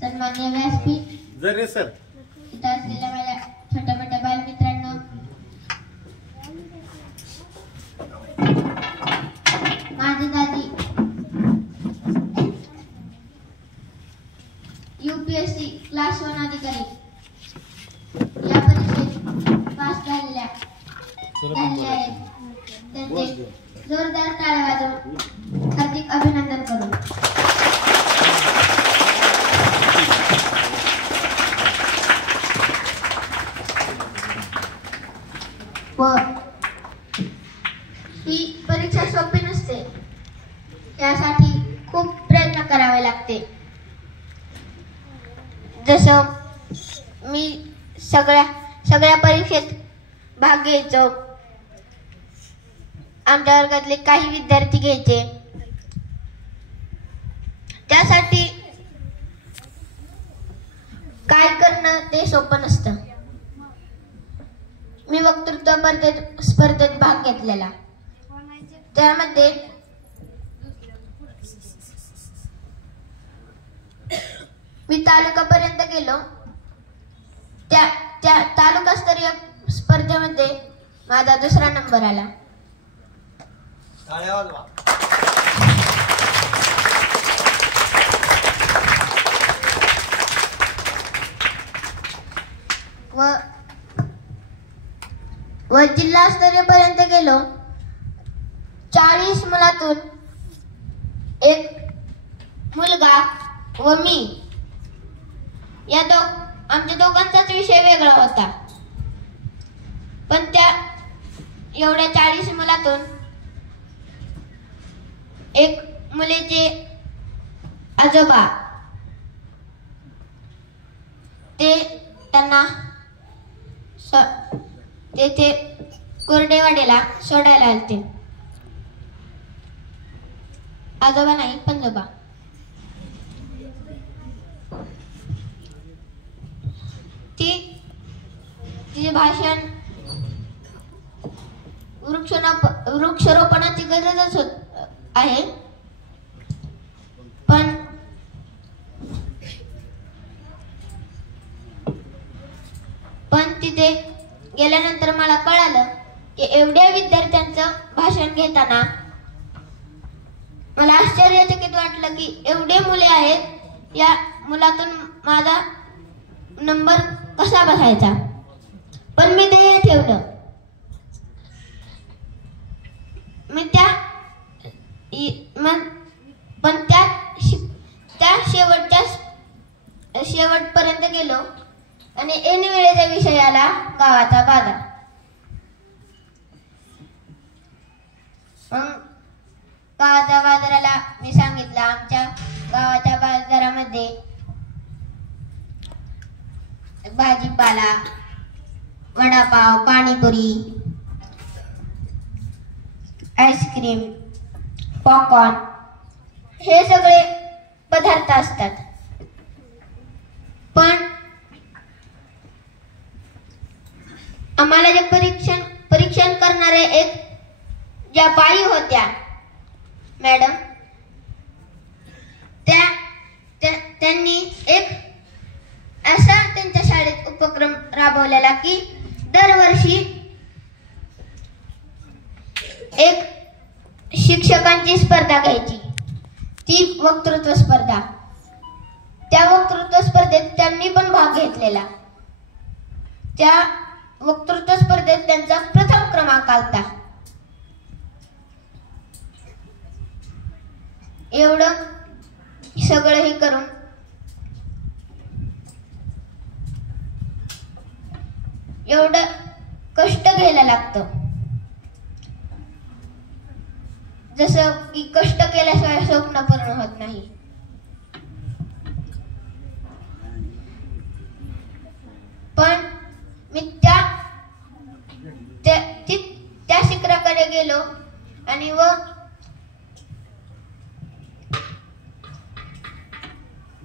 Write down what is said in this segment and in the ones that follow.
सन्माननीय व्यासपीठ, जरे सर, इथं असलेल्या माझ्या छोट्या मोठ्या बालमित्रांनो, माझी दादी UPSC क्लास 1 अधिकारी या परीक्षेत पास झालेल्या आहेत. त्यांचे जोरदार टाळ्या वाजवून हार्दिक अभिनंदन करू. व ही परीक्षा सोपी नसते, यासाठी खूप प्रयत्न करावे लागते. जसं मी सगळ्या परीक्षेत भाग घ्यायचो, आमच्या वर्गातले काही विद्यार्थी घ्यायचे. त्यासाठी काय करणं ते सोपं नसतं. मी वक्तृत्व स्पर्धेत भाग घेतलेला. त्यामध्ये मी तालुकापर्यंत गेलो. त्या तालुकास्तरीय स्पर्धेमध्ये माझा 2रा नंबर आला. व जिल्हास्तरीय पर्यंत गेलो. 40 मुलातून एक मुलगा व मी, आमच्या दोघांचाच विषय वेगळा होता. पण त्या एवढ्या 40 मुलातून एक मुलीचे आजोबा त्यांना तेथे कोरडेवाडीला सोडायला आलते. आजोबा नाही, पंजोबा. तिचे भाषण वृक्षारोपणाची गरजच आहे. पण तिथे गेल्यानंतर मला कळालं की एवढ्या विद्यार्थ्यांचं भाषण घेताना मला आश्चर्यचकित वाटलं की एवढे मुले आहेत, या मुलातून माझा नंबर कसा बसायचा. पण मी ध्येय ठेवलं. त्या शेवटपर्यंत गेलो आणि ऐन वेळेच्या विषयाला गावाचा बाजार. गावाच्या बाजाराला मी सांगितलं, आमच्या गावाच्या बाजारामध्ये भाजीपाला, वडापाव, पाणीपुरी, आईस्क्रीम, पॉपकॉर्न हे सगळे पदार्थ असतात. पण आम्हाला जे परीक्षण करणारे ज्या बाई होत्या मॅडम, त्यांनी एक असा त्यांच्या शाळेत उपक्रम राबवलेला की दरवर्षी एक शिक्षकांची स्पर्धा घ्यायची, ती वक्तृत्व स्पर्धा. त्या वक्तृत्व स्पर्धेत त्यांनी पण भाग घेतलेला. त्या वक्तृत्व स्पर्धेत त्यांचा प्रथम क्रमांक आलता. एवढं सगळं हे करून एवढं कष्ट घ्यायला लागतं. जसं की कष्ट केल्याशिवाय स्वप्न पूर्ण होत नाही. पण मी त्या शिखराकडे गेलो आणि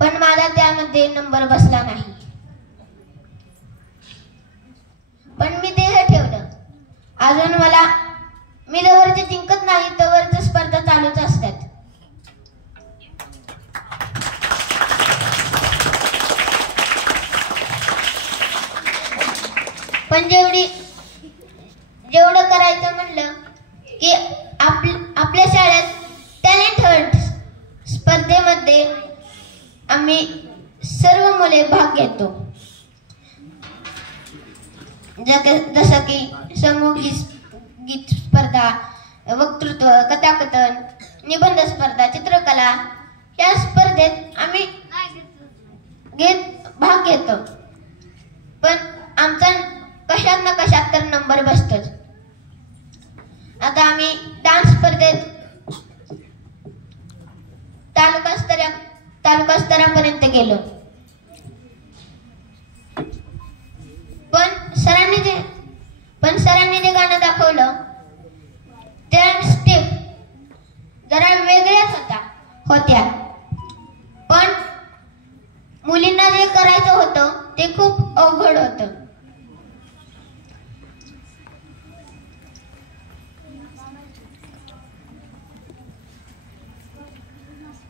पण माझा त्यामध्ये नंबर बसला नाही. पण मी ध्येय ठेवलं. अजून मी जवळचे जिंकत नाही तोवरच स्पर्धा चालूच असतात. पण जेवढं करायचं म्हणलं की आपल्या शाळेत टॅलेंट हंट स्पर्धेमध्ये आम्ही सर्व मुले भाग घेतो. जसं की समूह गीत स्पर्धा, वक्तृत्व, कथाकथन, निबंध स्पर्धा, चित्रकला या स्पर्धेत आम्ही भाग घेतो. पण आमचा कशात ना कशात तर नंबर बसतोच. आता आम्ही डान्स स्पर्धेत तालुका स्तरापर्यंत गेलो. पण सरांनी जे गाणं दाखवलं त्या स्टेप जरा वेगळ्याच होत्या. पण मुलींना जे करायचं होतं ते खूप अवघड होतं.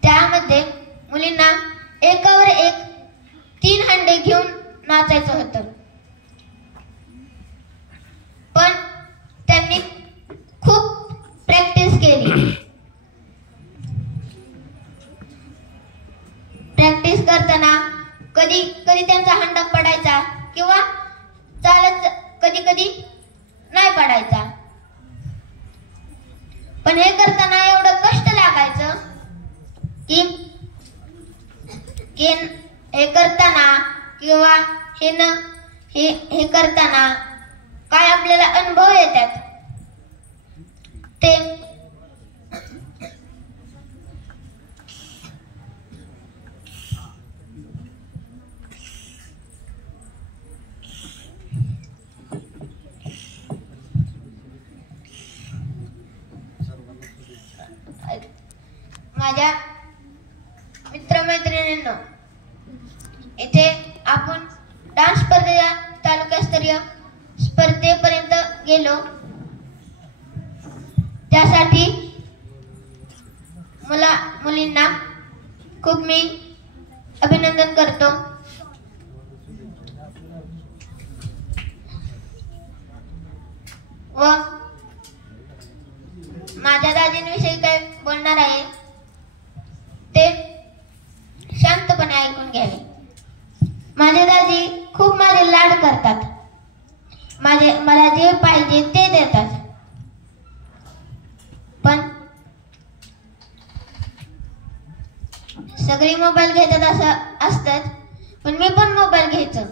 त्यामध्ये मुलींना एकावर एक 3 हंडे घेऊन नाचायचं होतं. पण त्यांनी खूप प्रॅक्टिस केली. प्रॅक्टिस करताना कधी त्यांचा हंडा पडायचा किंवा कधी नाही पडायचा. पण हे करताना एवढं कष्ट लागायचं की हे करताना किंवा हे करताना काय आपल्याला अनुभव येतात ते माझ्या मित्रमैत्रिणींनो, इथे आपण डान्स स्पर्धेच्या तालुकास्तरीय स्पर्धेपर्यंत गेलो. त्यासाठी मुलींना खूप मी अभिनंदन करतो. व माझ्या दाजींविषयी काय बोलणार आहे ते शांतपणे ऐकून घ्यावे. माझे दाजी खूप माझे लाड करतात. मला जे पाहिजे ते देतात. पण सगळी मोबाईल घेतात असं असतात. पण मी पण मोबाईल घ्यायचो.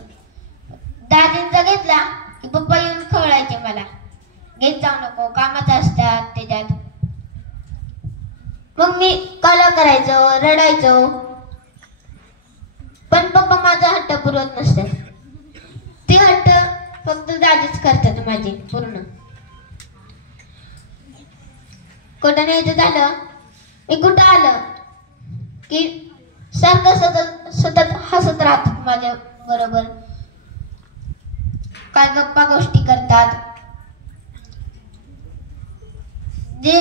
दाजींचा घेतला की पप्पा येऊन खवळायचे मला, घेत जाऊ नको, कामाचं असतात त्याच्यात. मग मी काला करायचो, रडायचो. पण पप्पा माझा हट्ट पुरवत नसतात. ती हट्ट फक्त दाजीच करतात माझी पूर्ण. कुठं न्यायचं झालं, मी कुठं आलं की सारखं सतत हसत राहतात माझ्या बरोबर. काय गप्पा गोष्टी करतात. जे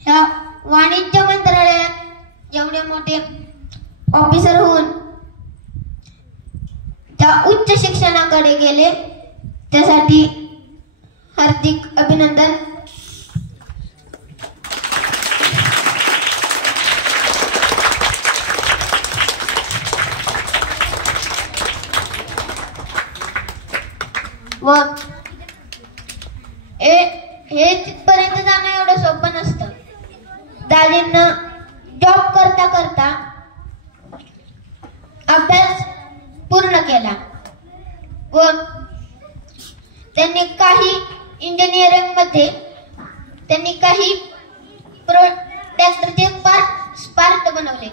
ह्या वाणिज्य मंत्रालयात एवढे मोठे ऑफिसर होऊन त्या उच्च शिक्षणाकडे गेले, त्यासाठी हार्दिक अभिनंदन. व हे तिथपर्यंत जाणं एवढं सोपं नसतं. दाजींना जॉब करता करता अभ्यास पूर्ण केला व त्यांनी काही इंजिनिअरिंग मध्ये काही ट्रॅक्टरचे पार्ट बनवले.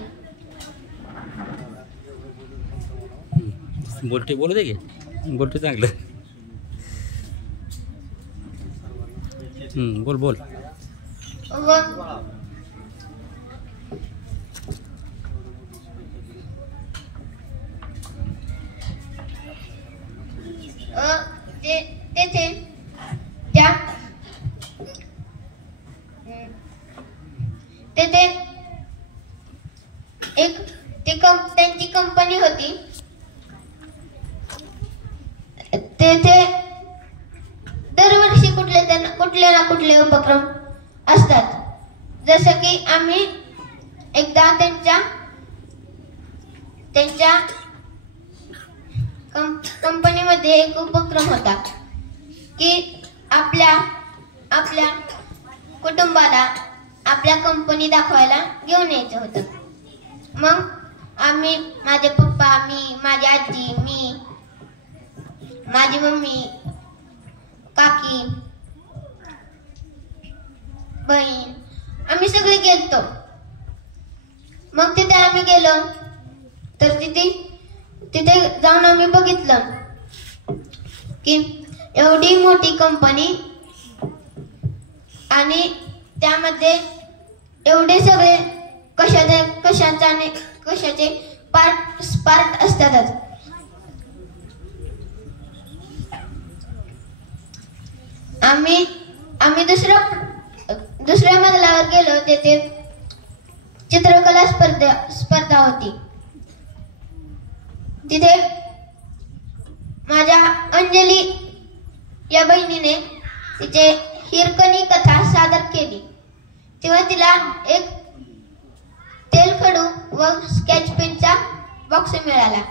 बोलू दे की, बोलते चांगलं. बोल व तेथे त्यांची कंपनी होती. तेथे दरवर्षी कुठले ना कुठले उपक्रम असतात. जसं की आम्ही एकदा त्यांच्या कंपनीमध्ये एक उपक्रम होता की आपल्या कुटुंबाला आपल्या कंपनी दाखवायला घेऊन यायचं होतं. मग आम्ही, माझे पप्पा, मी, माझी आजी, मी, माझी मम्मी, काकी, बहीण, आम्ही सगळे गेलतो. मग तिथे आम्ही गेलो तर तिथे जाऊन आम्ही बघितलं की एवढी मोठी कंपनी आणि त्यामध्ये एवढे सगळे कशाचे पार्ट असतातच. आम्ही दुसऱ्या मजल्यावर गेलो. तेथे चित्रकला स्पर्धा होती. तिथे माझ्या अंजली या बहिणीने तिचे हिरकणी कथा सादर केली. तेव्हा तिला एक तेलखडू व स्केच पेनचा बॉक्स मिळाला.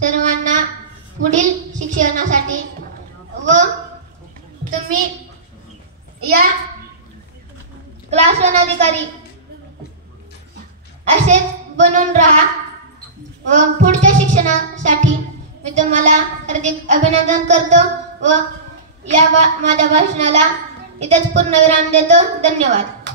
सर्वांना पुढील शिक्षणासाठी व तुम्ही या क्लास 1 अधिकारी असेच बनून राहा व पुढच्या शिक्षणासाठी मी तुम्हाला हार्दिक अभिनंदन करतो व माझ्या भाषणाला इथेच पूर्णविराम देतो. धन्यवाद.